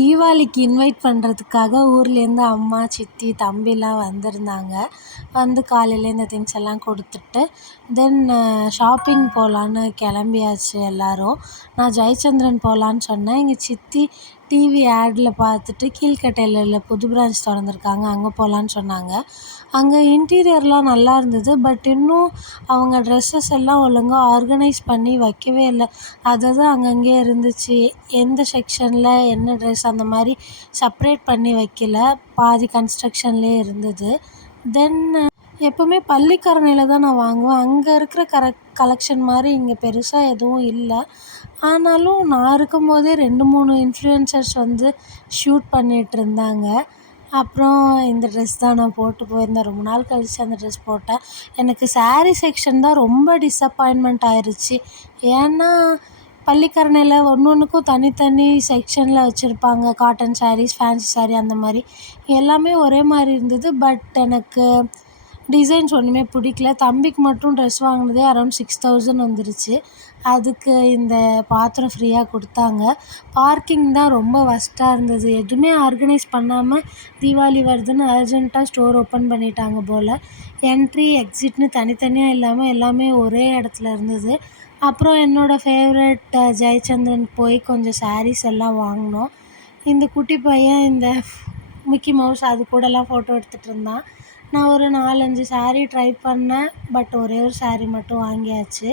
தீபாவளிக்கு இன்வைட் பண்ணுறதுக்காக ஊர்லேருந்து அம்மா, சித்தி, தம்பிலாம் வந்திருந்தாங்க. வந்து காலையில இந்த திங்ஸ் எல்லாம் கொடுத்துட்டு தென் ஷாப்பிங் போகலான்னு கிளம்பியாச்சு எல்லோரும். நான் ஜெயச்சந்திரன் போகலான்னு சொன்னேன். எங்கள் சித்தி டிவி ஆடில் பார்த்துட்டு கீழ்கட்டையில புது பிரான்ச் திறந்துருக்காங்க, அங்கே போகலான்னு சொன்னாங்க. அங்கே இன்டீரியர்லாம் நல்லா இருந்தது. பட் இன்னும் அவங்க ட்ரெஸ்ஸஸ் எல்லாம் ஒழுங்கா ஆர்கனைஸ் பண்ணி வைக்கவே இல்லை. அது அங்கங்கே இருந்துச்சு. எந்த செக்ஷனில் என்ன ட்ரெஸ் அந்த மாதிரி செப்ரேட் பண்ணி வைக்கல. பாதி கன்ஸ்ட்ரக்ஷன்லேயே இருந்தது. தென் எப்போவுமே பள்ளிக்கரணையில் தான் நான் வாங்குவேன். அங்கே இருக்கிற கலெக்ஷன் மாதிரி இங்கே பெருசாக எதுவும் இல்லை. ஆனாலும் நான் இருக்கும்போதே 2-3 இன்ஃப்ளூயன்சர்ஸ் வந்து ஷூட் பண்ணிகிட்ருந்தாங்க. அப்புறம் இந்த ட்ரெஸ் தான் நான் போட்டு போயிருந்தேன். ரொம்ப நாள் கழித்து அந்த ட்ரெஸ் போட்டேன். எனக்கு ஸாரீ செக்ஷன் தான் ரொம்ப டிஸப்பாயின்ட்மெண்ட் ஆயிடுச்சு. ஏன்னா பள்ளிக்கரணையில் ஒன்றுக்கும் தனித்தனி செக்ஷனில் வச்சுருப்பாங்க. காட்டன் ஸாரீஸ், ஃபேன்சி ஸாரீ அந்த மாதிரி எல்லாமே ஒரே மாதிரி இருந்தது. பட் எனக்கு டிசைன்ஸ் ஒன்றுமே பிடிக்கல. தம்பிக்கு மட்டும் ட்ரெஸ் வாங்கினதே அரௌண்ட் 6000 வந்துருச்சு. அதுக்கு இந்த பாத்திரம் ஃப்ரீயாக கொடுத்தாங்க. பார்க்கிங் தான் ரொம்ப ஒர்ஸ்ட்டாக இருந்தது. எதுவுமே ஆர்கனைஸ் பண்ணாமல் தீபாவளி வருதுன்னு அர்ஜென்ட்டாக ஸ்டோர் ஓப்பன் பண்ணிட்டாங்க போல். என்ட்ரி எக்ஸிட்னு தனித்தனியாக இல்லாமல் எல்லாமே ஒரே இடத்துல இருந்தது. அப்புறம் என்னோடய ஃபேவரட் ஜெயச்சந்திரன் போய் கொஞ்சம் ஸாரீஸ் எல்லாம் வாங்கினோம். இந்த குட்டி பையன் இந்த மிக்கி மவுஸ் அது கூடலாம் ஃபோட்டோ எடுத்துகிட்டு இருந்தான். நான் ஒரு 4-5 ஸாரீ ட்ரை பண்ணேன். பட் ஒரே ஒரு ஸாரீ மட்டும் வாங்கியாச்சு.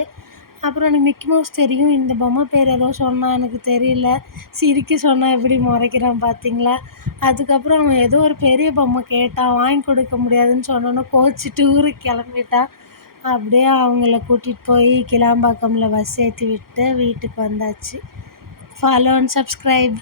அப்புறம் எனக்கு மிக்கி மவுஸ் தெரியும். இந்த பொம்மை பேர் ஏதோ சொன்னான், எனக்கு தெரியல. சிரிக்க சொன்னால் எப்படி முறைக்கிறான் பார்த்தீங்களா. அதுக்கப்புறம் அவன் ஏதோ ஒரு பெரிய பொம்மை கேட்டான். வாங்கி கொடுக்க முடியாதுன்னு சொன்னோன்னே கோச்சிட்டு ஊருக்கு கிளம்பிட்டான். அப்படியே அவங்கள கூட்டிகிட்டு போய் கிளாம்பாக்கமில் பஸ் ஏற்றி விட்டு வீட்டுக்கு வந்தாச்சு. Follow and subscribe.